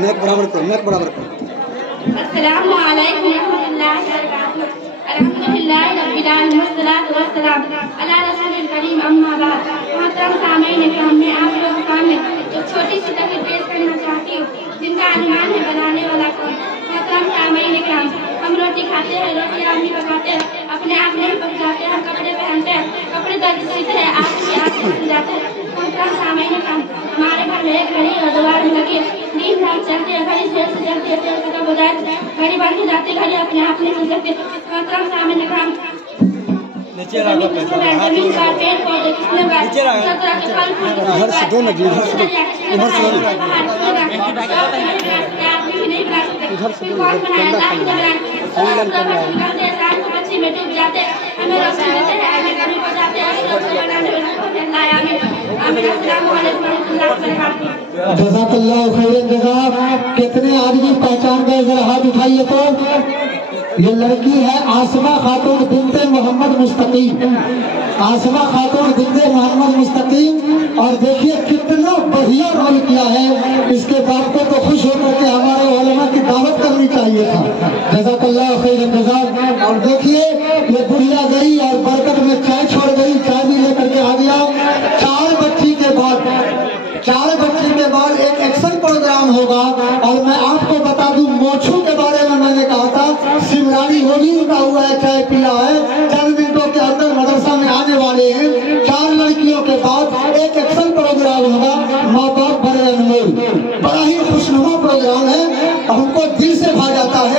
नेक बराबर करो, नेक बराबर करो। अस्सलामु अलैकुम रहमतुल्लाहि व बरकातुहू। अल्हम्दुलिल्लाहि रब्बिल आलमीन वस्सलातु वस्सलाम अला रसूलिल करीम अम्मा बाद। मोहतरम सामईन इकराम, मैं आप लोगों के सामने एक छोटी सी तकरीर पेश करना चाहती हूँ जिनका अनुमान है बनाने वाला कौन। मोहतरम सामईन इकराम, हम रोटी खाते हैं, रोटी आप ही पकाते हैं, अपने आप नहीं पक जाते हैं, कपड़े पहनते हैं, कपड़े दर्द सीते हैं, आप पक जाते हैं। मोहतरम सामईन इकराम, हमारे घर में एक घड़ी और दीवार में लगी दिन रात चलती है, घड़ी देर से चलती है, देर खत्म हो जाए, घड़ी बढ़ती जाती है, घड़ी अपने आप नहीं चल सकती। मोहतरम सामईन इकराम, नीचे रखो, जमीन पर पेड़ पौधे किसने नीचे रखो, तरह के फल फूल इधर से दो नदी, इधर से दो, इधर से दो, इधर से दो, बच्चे में डूब जाते हैं, हमें रोशनी देते हैं, हमें कभी बचाते हैं, बनाने वाला लाया में। जज़ाकल्लाहु खैरन जज़ा। कितने आदमी पहचान गए, जरा हाथ उठाइए तो। ये लड़की है आसमा खातून बिन्ते मोहम्मद मुस्तकीम, आसमा खातून बिन्ते मोहम्मद मुस्तकीम। और देखिए कितना बढ़िया रोल किया है, इसके बाप को तो खुश होकर के हमारे उलमा की दावत करनी चाहिए था। जज़ाकल्लाहु खैरन जज़ा। और देखिए ये बुढ़िया गई और बरकत में चाय छोड़ गई, चाय भी लेकर के आ गया। चार बच्ची के बाद एक एक्शन प्रोग्राम होगा। और मैं आपको बता दूं, मोछू के बारे में मैंने कहा था, सिमरानी होली उनका हुआ है, चाय पिया है, चंद मिनटों के अंदर मदरसा में आने वाले हैं। चार लड़कियों के बाद एक एक्शन प्रोग्राम होगा, माँ बाप भरे अनमोल, बड़ा ही खुशनुमा प्रोग्राम है, हमको दिल से भा जाता है।